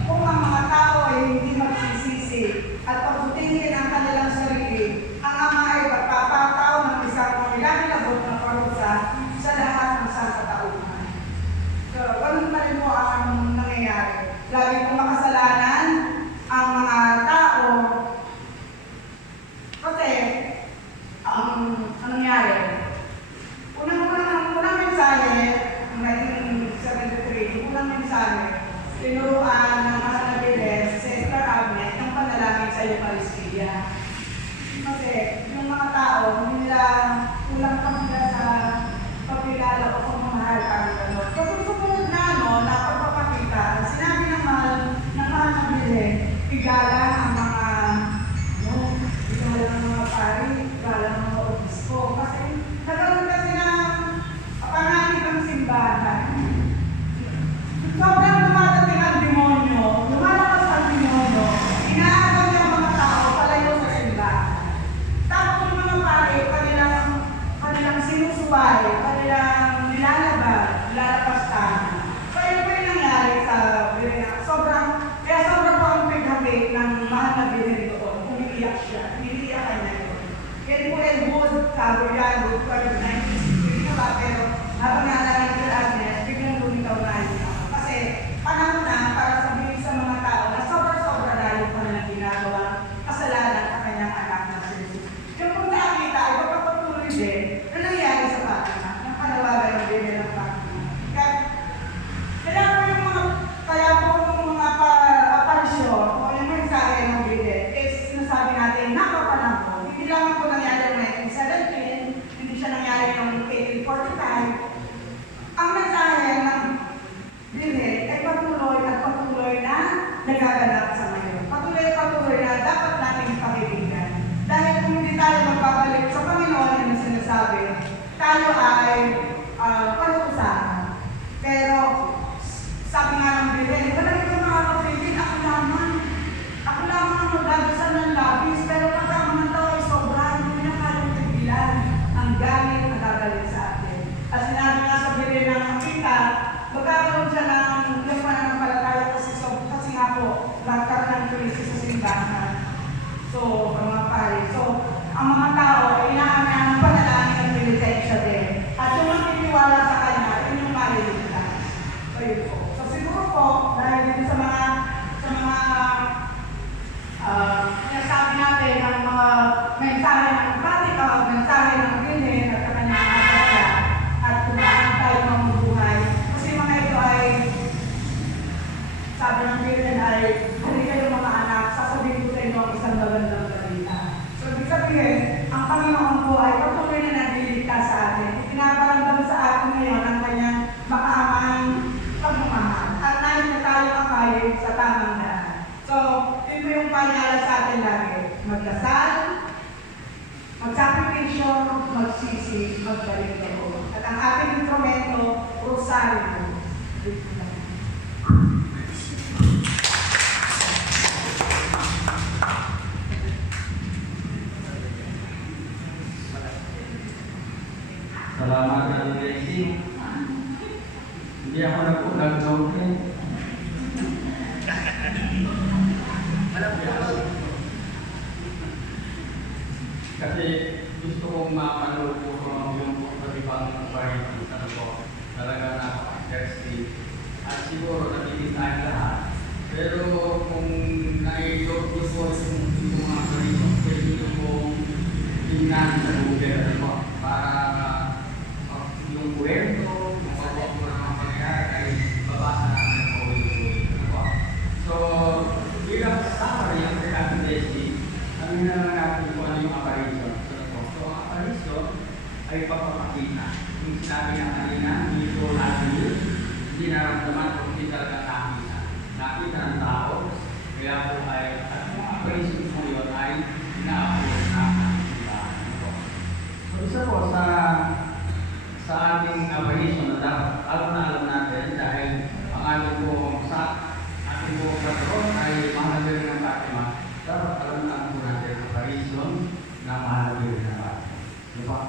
kung ang mga tao ay hindi magsisisi at pagbutingin ang kanilang sarili, ang Ama ay magpapataw ng isang pamilabot na parusa sa lahat ng sangkatauhan. So, ganun pa rin po ang nangyayari. Lagi pong makasalanan ang mga tao kasi ang nangyari. Unang mensahe, ang 1973, unang mensahe, tinuruan ng mga nabilis, Sister Agnes, ng panalangin sa Eucharistia. Kasi yung mga tao, hindi nila kulang pa sila sa pagkilala o pagmamahal ang gano'n. Kapag sumunod na, na pagpapakita, sinabi ng mahal na bilhin, igalang ang mga, igalang ang mga pari, igalang ang mga obispo. Kasi nagkaroon kasi ng panganib ang simbahan. Sobrang dumadating ang demonyo, lumalakas ang demonyo, inaagaw niya ang mga tao palayo sa simbahan. Tapos yung mga pare, kanilang sinusubay, kanilang nilalapastahan. Kaya pa yung nangyari sa Birena. Kaya sobrang po ang pighati ng mahal na Birena doon. Umiiyak siya, umiiyakan niya doon. Kaya po ay good, sabi yan, good for 1960 na ba, pero habang naalala ni Agnes, biglang lumitaw na yun. Kasi panahon na para sabihin sa mga tao na sobra-sobra na yung kanilang ginagawa kasalanan sa kanyang anak na si Jesus. Yung kung nakakita ay magpapatuloy din na nangyari sa Fatima, ng panawagan ng Biblia ng Fatima. Kaya po yung mga aparisyon o yung mensahe ng Biblia is sinasabi natin, nakapanahon. Hindi lang po nangyari tayo ay panukusahan. Pero sabi nga ng Biblia, wala itong mga kapatid, ako lamang ang magdadasal ng labis, pero pagka ang mga tao ay sobra, hindi na kayang tigilan ang galit na gagalit sa atin. At sinabi nga sa Biblia ng makita, magkakaroon siya ng yung pananampalataya kasi nga po, nagkaroon ng krisis sa simbahan. So, mga pare. So, ang mga tao ay inaanaan ng panalangin at militensya din. At yung magtitiwala sa kanya, yun yung maliligtas. So, yun po. So, siguro po, dahil dito sa mga sinasabi natin ng mga mensahe ng pratika, mensahe ng bilhin at kanyang kapatala at kung paano tayo mamubuhay. Kasi mga ito ay, sabi ng bilhin ay, hindi kayo mga anak, sasabihin ko sa inyo ang isang magandang balita. So, ibig sabihin, ang Panginoon po ay patuloy na nagliligtas sa atin. Ipinaparamdam sa atin ngayon ang kanyang makaamang pagmamahal. At nais na tayo makayin sa tamang daan. So, yun po yung panyala sa atin lagi. Magdasal, magsakripisyo, magsisi, magbalik loob. At ang ating instrumento, rosaryo. Salamat Brother Lacey. Hindi ako nag-note eh. Kasi gusto kong mapanood ko yung pagkakibang variety sa ko. Talaga napaka-interesting. At siguro nakikinig tayo lahat. Pero kung nai-load ko po yung mga variety, pwede kong tingnan sa Google para yung kwento, yung pagwag mo ng mga pangyayari ay babasa namin po yung So, bilang summary ang Brother Lacey, sabi na lang natin kung ano yung apparition. So, ang apparition ay pagpapakita. Yung sinabi na kanina, hindi ko natin yun, hindi naramdaman kung hindi talaga nakita. Nakita ng tao, kaya po ay, at yung apparition po yun ay ina-appear na nakita. So, isa po sa ating apparition na dapat alam natin dahil ang ating po sa ating po patron ay mahalaga ng Fatima. Dapat alam na po natin ang apparition na mahalaga ng Fatima. Diba?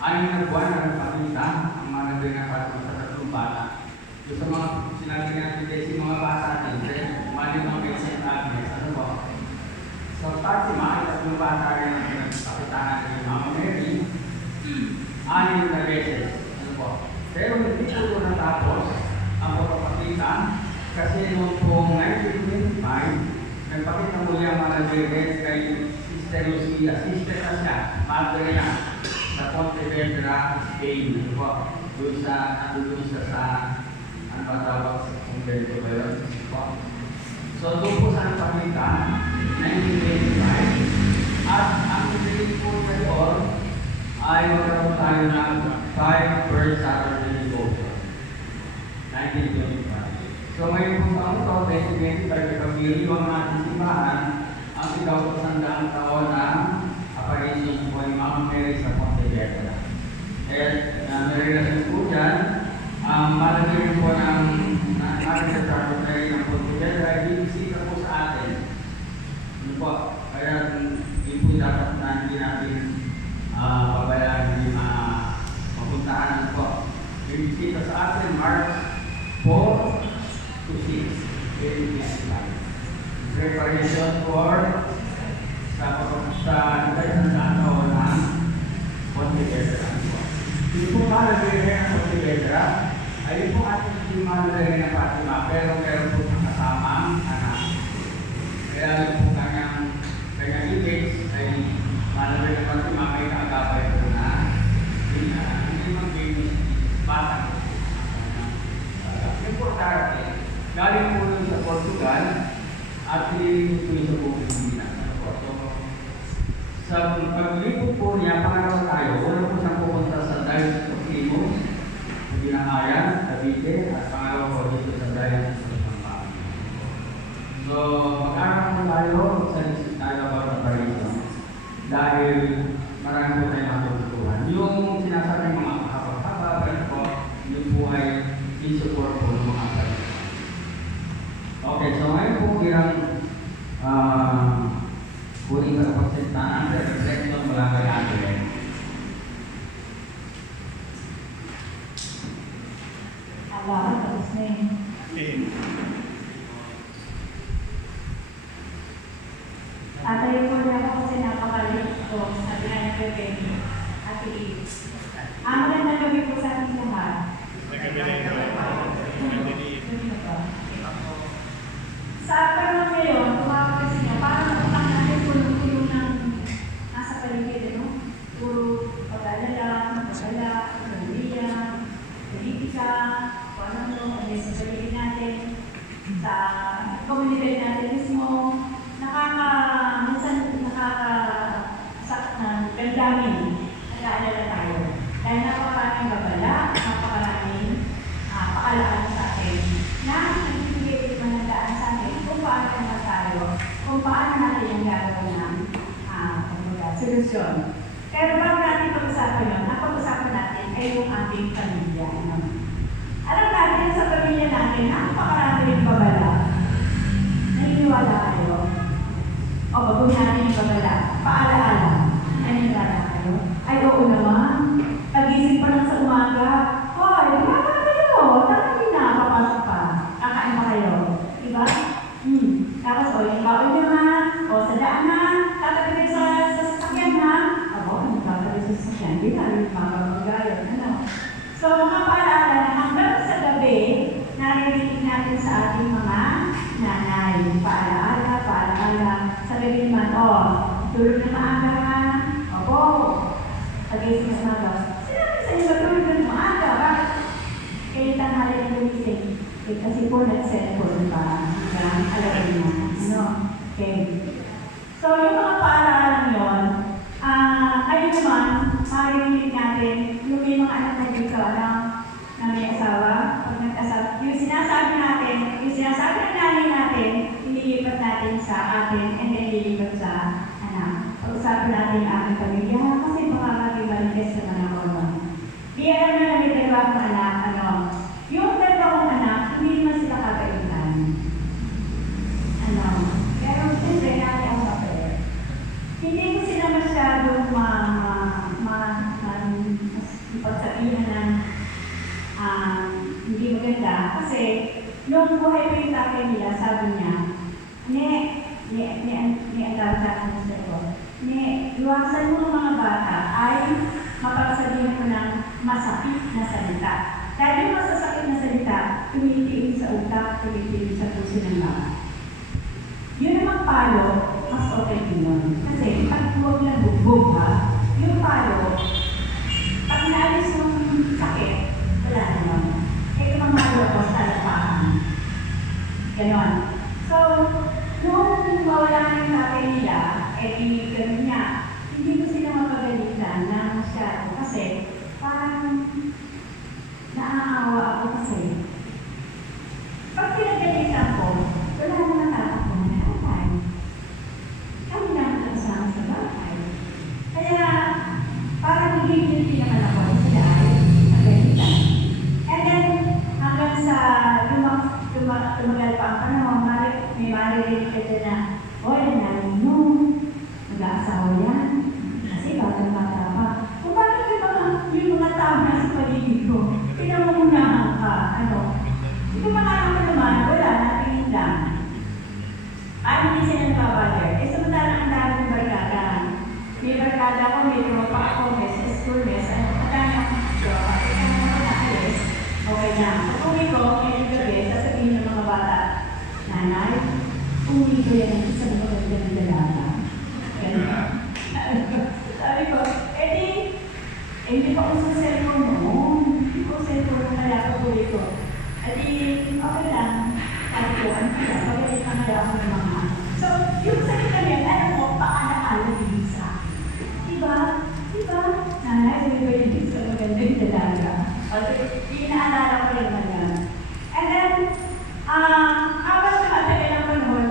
Aning na buwan na nagpakita ang mahalaga ng Fatima sa tatlong bata. So, sa mga sinabi natin kasi mga bata natin, malimang may St. Agnes. Ano ba? So, Fatima ay tatlong bata rin ang pinagpakitaan ng Mama Mary. Anim na beses. Ano po? Pero hindi po ito natapos ang pagpapakita kasi noong pong 1925, nagpakita muli ang mga Jerez kay Sister Lucia. Sister na siya, madre niya, sa Pontevedra, Spain. Ano po? Doon sa ano ba tawag sa convento ba yun? So doon po sa nagpakita, 1925, at ang pinili po na yun, ay magkaroon tayo ng 5 per Saturday devotion. 1925. So ngayon po taon ito, 2020, pagkakabili ang ating simbahan ang ikaw-pasandaang taon ng apparition po ni Mama Mary sa Pontevedra. At narilasin po dyan, malagay po ng ating sa Church of Mary ng Pontevedra ay bibisita po sa atin. Ano po? Kaya hindi po dapat na hindi natin pabayaan hindi mapuntahan po. Bibisita sa atin March 4 to 6. Preparation for sa isang taon ng Pontevedra. Hindi po malagay ng Pontevedra ay po ating hindi malagay ng Fatima pero meron po siyang kasamang anak. Kaya po kanyang image ay malabay na pati mamay na agapay ko na hindi mag-games batang ko. Importante, galing po nun sa Portugal at nililipot po sa buong Pilipinas. Sa paglipot po niya, pangaraw tayo, una po siyang pupunta sa Diocese of Limos, Binangayan, Cavite, at pangaraw po dito sa Diocese of Pampanga. So, mag-aral po tayo sa lisip tayo about apparition. Dahil marami po tayo matututuhan. Yung sinasabi mga haba-haba, ganun po, yun po ay in support po ng mga kapatid. Okay, so ngayon po bilang huling kapagsintaan, reflection mula kay Andre. Allah, tapos na yun. Tatay ko na ako kasi napakalit ko sa Diana Bebeni at Eve. Magandang gabi po sa ating lahat. Sa panahon ngayon, tumawag kasi niya, parang nakutang natin pulong-pulong ng nasa paligid, no? Puro pag-alala, pag-alala, politika, kung ano, sa paligid natin, sa komunidad natin mismo, minsan nakakasakit ng damdamin, nag-aalala tayo. Dahil napakaraming babala, napakaraming paalaan sa atin, na nagbibigay naman ng daan sa atin kung paano naman tayo, kung paano natin yung gagawin ng solusyon. Pero bago natin pag-usapan yun, ang pag-usapan natin ay yung ating pamilya. Alam natin sa pamilya natin, napakaraming babala. Naniniwala kayo? O bago natin yung babala, paalaala. Naniniwala kayo? Ay, oo naman. Pagising pa lang sa umaga, hoy, gumagawa kayo. Tanong na, papasok pa. Kakain pa kayo. Diba? Tapos, o, yung baon nyo ha. O, sa daan ha. Tatabi sa sasakyan ha. Ako, tatabi sa sasakyan. Di na rin magagayon. Ano? So, mga paalaala na hanggang sa gabi, naririnig natin sa ating mga nanay. Paalaala. Sa gabi naman, o, tulog na maaga ha. Opo. Pagising sa umaga. Sinabi sa inyo, tulog na maaga. Bakit? Kayo tanghali na gumising. Kasi po nag-cellphone pa. Hanggang alamin na. Ano? Okay. So, yung mga paalaala yun, ayun naman, maririnig natin, yung may mga anak na dito, na may asawa, pag nag-asawa, yung sinasabi natin, yung sinasabi ng nanay natin, ililipat natin sa atin, and then ililipat sa anak. Pag-usapan natin ang ating pamilya, kasi makakagibalites naman ako. Di alam na may dalawang anak, yung dalawang anak, hindi naman sila kakailan. Pero siyempre, natin ang papel. Hindi ko sila masyadong ipagsabihan ng hindi maganda. Kasi, nung buhay pa yung tatay nila, sabi niya, iwasan mo ng mga bata ay mapagsabihan ko ng masakit na salita. Dahil yung masasakit na salita, tumitiim sa utak, tumitiim sa puso ng bata. Yun namang palo, mas okay din yun. Kasi pag huwag lang bugbog ha, yung palo, pag naalis yung sakit, wala na yun. Eh, kumamalo ako sa talapahan. Ganon. So, nung mawala na yung tatay nila, gano'n niya, hindi ko sila mapagalitan na masyado. Kasi, parang naaawa ako kasi. Pag pinagalitan ko, wala na natatakbo na natay. Kami na nakasama sa bahay. Kaya, parang nagigilty naman ako sila ay nagalitan. And then, hanggang sa tumagal pa ang panahon, may maririnig ka dyan na, oy, nanay mo, mag-aasawa yan. Kasi batang-bata pa. Kung bakit yung mga tao na sa paligid ko, pinamungunahan ka, yung mga anak ko naman, wala, natingin lang. Hindi sila nababaler. Samantalang ang dami ng barkada. May barkada ko, may tropa ako, may sa school, may sa madami akong tropa. Kaya naman naalis, okay na. Pag uwi ko, ngayon gabi, sasabihin ng mga bata, nanay, uwi ko yan ang isang maganda ng dalaga. Sabi ko, hindi pa ko sa cellphone noon. Hindi ko cellphone nung kaya ko uwi ko. Okay lang. Sabi ko, pagalit na kaya ako ng mga. So, yung salita niya, alam mo, paala-ala din sa akin. Diba? Nanay, sabi ko yung isang maganda yung dalaga. Inaalala ko rin na yan. And then, habang tumatagal ang panahon,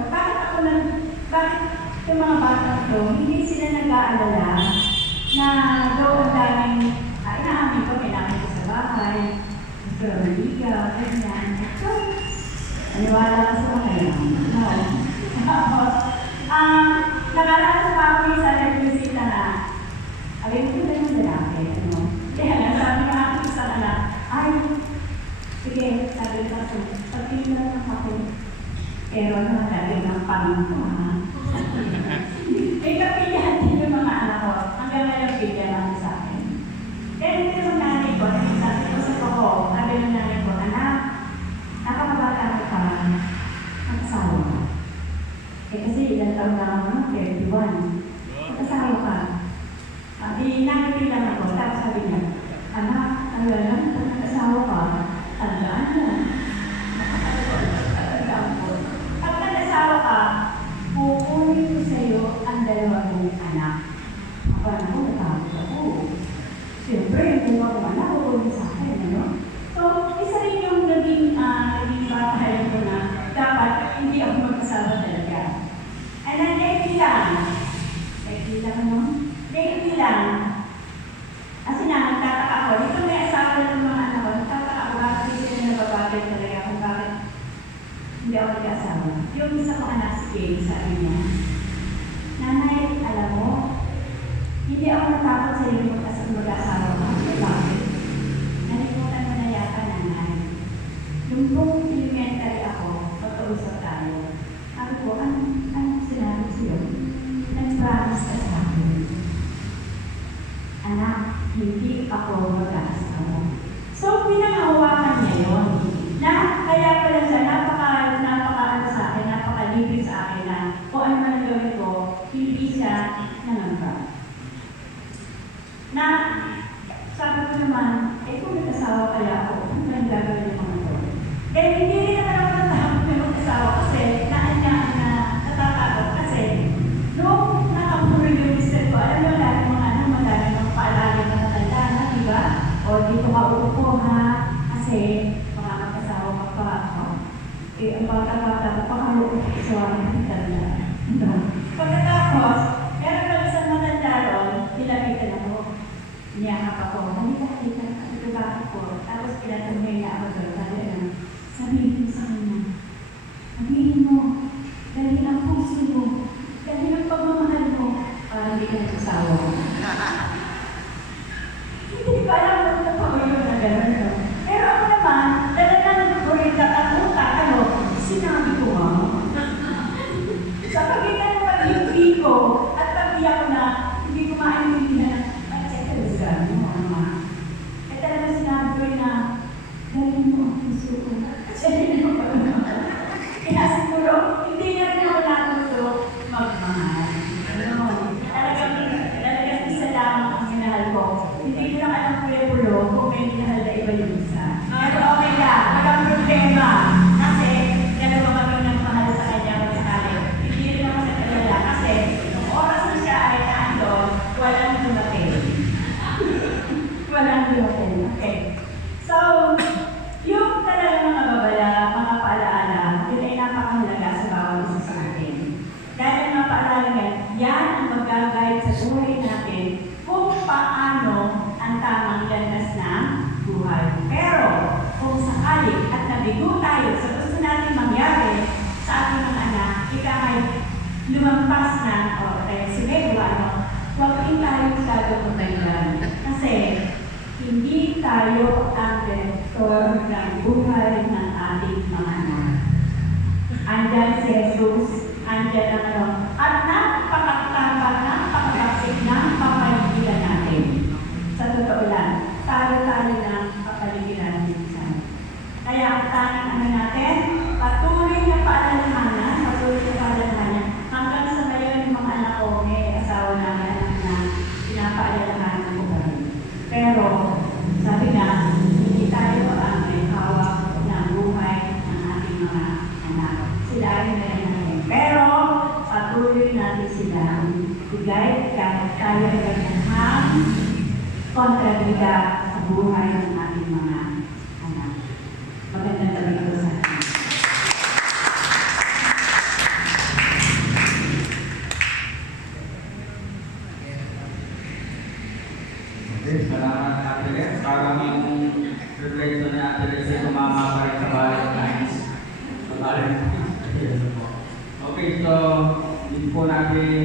bakit yung mga batang to, hindi sila nag-aalala na doon daming Maniwala ka sa kayo. No. Tapos, nakaranas pa ako yung sa requisita na, alin ko ba yung lalaki, ano? Kaya nga, sabi ng aking isang anak, ay, sige, sabi ko sa pagpili lang ng ako. Pero nakagaling ng pangko, ha? May kapilyahan din yung mga anak ko. Hanggang ngayon, pilya lang sa akin. Kaya hindi yung nanay ko, sabi ko sa ko, sabi ng nanay ko, anak, nakakabata ko pa, mag-asawa ka. Kasi ilang taon na ako, 31. Mag-asawa ka. Nakikita ako, tapos sabi niya, anak, ano lang, kung mag-asawa ka, tandaan mo. Pag nag-asawa ka, kukunin ko sa iyo ang dalawa mong anak. Ako na ako, natakot ako. Siyempre, yung dalawa kong anak, kukunin sa akin, ano? So, isa rin yung naging batayan ko na dapat hindi ako mag-asawa talaga. And then, lately lang, ano? Lately lang, kasi nagtataka ako, dito may asawa ng mga anak ko, nagtataka ako, bakit hindi sila nababagay talaga kung bakit hindi ako nag-asawa. Yung isa kong anak si Kay, sabi niya, Nanay, alam mo, hindi ako natakot sa iyo mag-asawa ko. Bakit? Nalimutan mo na yata, nanay. Yung buong elementary ako, pag-uusap tayo. Sabi ko, anong sinabi sa'yo? Nag-promise ka sa akin. Anak, hindi ako mag-asawa. So, pinangahawakan niya yun. Na, kaya pala siya, napaka sa akin, napaka-libre sa akin na kung ano man ang gawin ko, hindi siya nangamba. Na, sabi ko naman, kung nag-asawa kaya ako, ano ba yung gagawin ng mga ito? Eh, hindi rin naman ako natakot yung mag-asawa kasi naanyaan na natatakot kasi noong nakapuri yung mister ko, alam mo lahat mga madami mga paalala na natanda na, di ba? O dito ka uupo ha, kasi mga mag-asawa ka pa ako. Eh, ang bata-bata ko pa kami uupo sa aking tanda. Pagkatapos, meron lang isang matanda ron, nilapitan ako. Niyakap ako, halika, ito bakit ko. Tapos pinatamay na ako doon, sabihin mo sa kanya, sabihin mo, dahil ang puso mo, dahil ang pagmamahal mo, para hindi ka nagsasawa. Hindi ko alam kung napawayo na gano'n. No? Pero ako naman, talaga nag-kurita at ano, sinabi ko nga. Sa pagitan ng pag-ibig ko at pag-iyak ko na, hindi ko maintindihan at check talaga, no? Eh talaga sinabi ko na, dahil mo ang puso ko. Kaya siguro, hindi nga rin ako natuto magmahal. Talagang isa lang ang minahal ko. Hindi ko lang alam kuya Pulo kung may minahal na iba yung isa. Pero okay lang, walang problema. Kasi, dalawa kami nang mahal sa kanya mag-sakali. Hindi rin ako nag-alala kasi, nung oras na siya ay naandun, walang dumating. Walang dumating. Okay. So, yung talagang mga babala, mga paalaala, yun ay napakahalaga sa bawat isa sa atin. Dahil ang mga paalaala yan ang mag-guide sa buhay natin kung paano ang tamang landas ng buhay. Pero, kung sakali at nabigo tayo sa gusto natin mangyari sa ating mga anak, ika ay lumampas na, o tayo si Medyo, huwag rin tayo gagawin. Kasi, hindi tayo ang direktor ng buhay ng ating mga anak. Andyan si Jesus, andyan ang ano, at napakatapang, napakabasik ng kapaligiran natin. Sa totoo lang, tayo ng kapaligiran natin sa atin. Kaya ang tanang ano natin, patuloy na paalalahanan hanggang sa ngayon yung mga anak ko, may asawa namin na pinapaalalahanan ko pa rin. Pero, sabi nga, hindi tayo ang may hawak ng buhay ng ating mga anak. Sila ay meron natin. Pero, patuloy natin sila i-guide kahit tayo ay ganang kontrabida sa buhay ng ating mga anak. Magandang tabi ko sa atin. Okay, salamat Ate Liz. Parang yung reflection ni Ate Liz ay tumama pa rin sa Valentine's. Okay, so hindi po natin